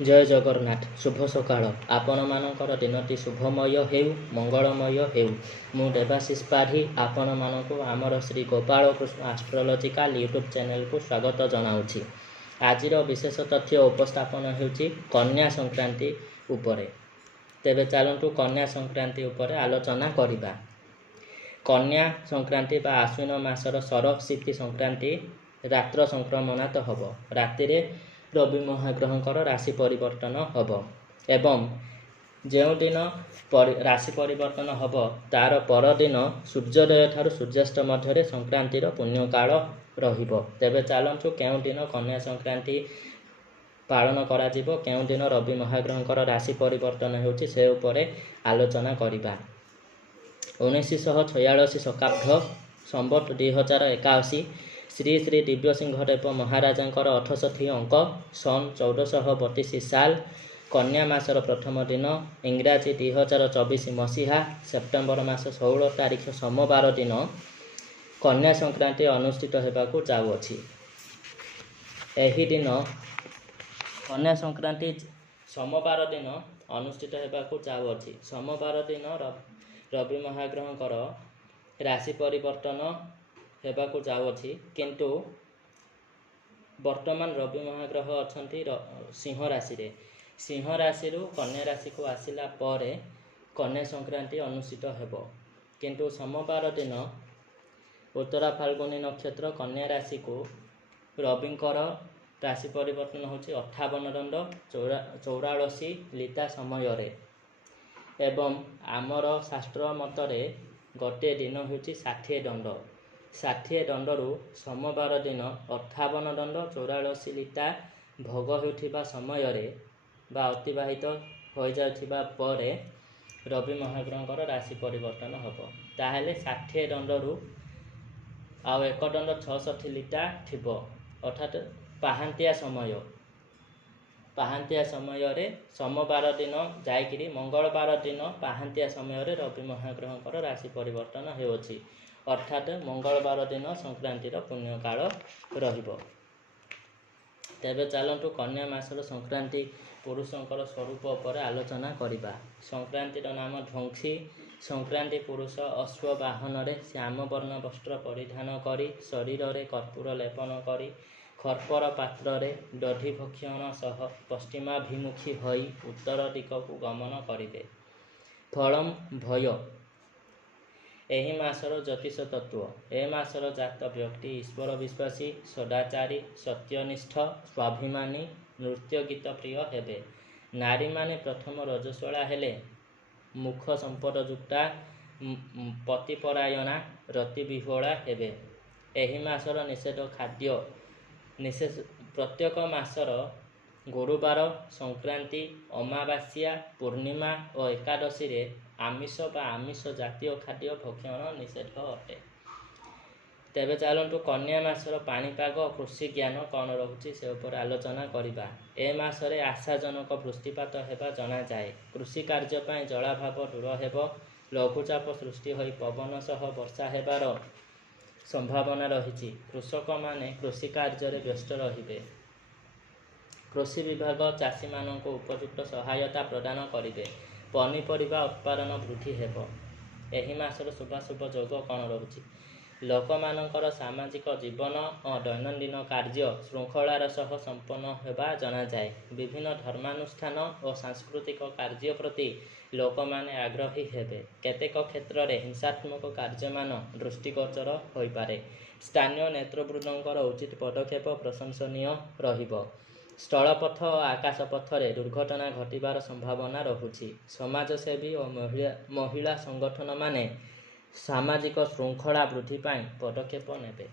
जय जगन्नाथ शुभ सकाळ आपणमानଙ୍କର दिनଟି शुभमय हेउ मंगलमय हेउ मु देवाशीष पाढ़ी आपण मानक आमर Shri Gopal Krishna astrological YouTube channel को स्वागत जनाऊँगी। आज विशेष तथ्य उपस्थापन होउछि कन्या संक्रांति उपरे। तेबे चलतु कन्या संक्रांति उपरे आलोचना करिबा। कन्या संक्रांति बा आश्विन मासर सरस्वती संक्रांति रात्र संक्रमणात हब। रातिरे रवि महाग्रहंकर राशि परिवर्तन हब एवं जो दिन राशि परिवर्तन हब तार परदिन सूर्योदय ठारू सूर्यास्त मध्य संक्रांतिर पुण्यकाल रहिबो। तेबे चलतु केउं दिन कन्या संक्रांति पालन करा जिवो, केउं दिन रवि महाग्रहंकर राशि परिवर्तन होउछि से उपरे आलोचना करिबा। 1946 शकाब्द संबत 2081 श्री श्री दिव्य सिंहदेव महाराजांकर 68 अंक सन 1432 साल कन्या मासर प्रथम दिन इंग्राजी 2024 मसीहा सेप्टेम्बर मास 16 तारीख सोमवार दिन कन्या संक्रांति अनुष्ठित होगाकू जाउअछि। एही दिन कन्या संक्रांति सोमवार दिन अनुष्ठित होगाकू जाउअछि। सोमवार दिन रवि महाग्रहंकर राशि परिवर्तन होगाकू जाउअछि, किंतु वर्तमान रवि महाग्रह अछंती सिंह राशि रे। सिंह राशि रु कन्या राशि को आसिला परे कन्या संक्रांति अनुष्ठित हेबो, किंतु सोमवार दिन उत्तरा फाल्गुनी नक्षत्र कन्या राशि को रविंकर राशि परिवर्तन होछि 58 दंड 84 लिता समय रे। एवं आमर शास्त्र मतरे गोटे दिन होछि 60 दंड 60 दंडरू सोमवार दिन 58 दंड 84 लिता भोग होउथिबा समय रे बा अतिबाहित हो जाउथिबा परे रवि महाग्रहंकर राशि परिवर्तन हबो। ताहेले 60 दंडरू आउ 1 दंड 66 लिटा थिबो, अर्थात पाहांतिया समय रे सोमवार दिन जायकिरी मंगलवार दिन पाहांतिया समय रे रवि महाग्रहंकर राशि परिवर्तन हेउछि, अर्थात मंगलवार दिन संक्रांतिर पुण्यकाल रहिबो। तेबे चलतु कन्या मासर संक्रांति पुरुषंकर स्वरूप पर आलोचना करिबा। संक्रांतिर नाम ध्वंसी। संक्रांति पुरुष अश्व वाहन रे श्याम वर्ण वस्त्र परिधान करी शरीर रे कर्पूर लेपन करी खर्पर पात्र रे दधि भक्षण सह पश्चिमाभिमुखी होई उत्तर दिगकू गमन करिबे। फलम भय। एही मासर ज्योतिष तत्व। ए मासर जात व्यक्ति ईश्वर विश्वासी, सदाचारी, सत्यनिष्ठ, स्वाभिमानी, नृत्य गीत प्रिय हेबे। नारी माने प्रथम रजस्वला हेले मुख संपदयुक्ता, पतिपरायणा, रति विह्वला हेबे। एही मासर निषेध खाद्य निषेध। प्रत्येक मासर गुरुवार, संक्रांति, अमावास्या, पूर्णिमा और एकादशी रे आमिष बा आमिष जातीय खाद्य भक्षण निषेध अटे। तेबे चलतु कन्या मासर पाणीपाग कृषि ज्ञान कौन रहुछि से उपर आलोचना करिबा। ए मासरे आशाजनक वृष्टिपात हेबा जना जाए। कृषि कार्य पई जलाभाव दूर हेबो। लघुचाप सृष्टि होई पवन सह वर्षा हेबार संभावना रहिछि। कृषक माने कृषि कार्य रे व्यस्त रहिबे। कृषि विभाग चाषी मानक उपयुक्त सहायता प्रदान करिबे। पनीपरिबा उत्पादन वृद्धि हेबो। एही मासर शुभाशुभ योग कौन रहुछि। लोकमानंकर सामाजिक जीवन और दैनंदिन कार्य श्रृंखलार सह संपन्न हेबा जना जाए। विभिन्न धर्मानुष्ठान और सांस्कृतिक कार्य प्रति लोक माने आग्रही हेबे। केतेक क्षेत्र रे हिंसात्मक कार्यमान दृष्टिगोचर होई पारे। स्थानीय नेतृवृंदंकर उचित पदक्षेप प्रशंसनीय रहिबो। स्थलपथ और आकाशपथ रे दुर्घटना घटिबार संभावना रहुछि। समाजसेवी और महिला संगठन माने सामाजिक श्रृंखला वृद्धि पाई पदक्षेप नेबे।